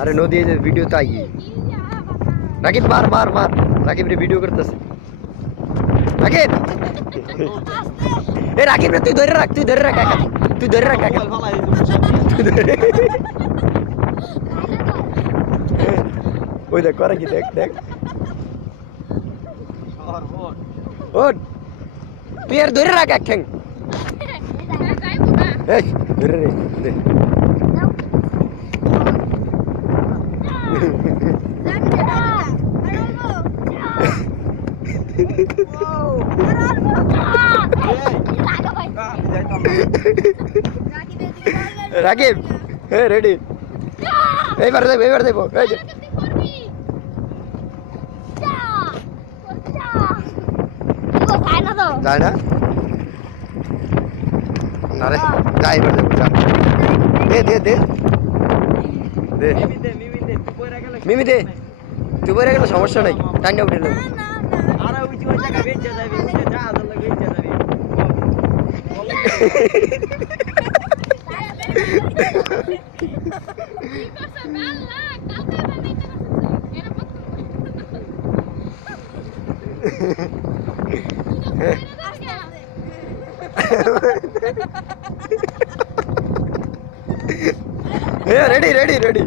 আরে নদী এই যে ভিডিও তাই রাকিব মার মার মার রাকিব রে ভিডিও করতেছে রাকিব এ রাকিব রে তুই ধরে রাখ একা তুই ধরে রাখ একা ওই দেখ করে কি দেখ দেখ ওঠ তুই আর ধরে রাখ এক ঠ্যাং এই ধরে রে দে রাকিব হ্যাঁ রেডি এইবার দেব এই যে যায় না না রে যা এবার দেব যা দে মিমি দে তুই বলে গেলে সমস্যা নাই টান্ডা উঠে নেবে রেডি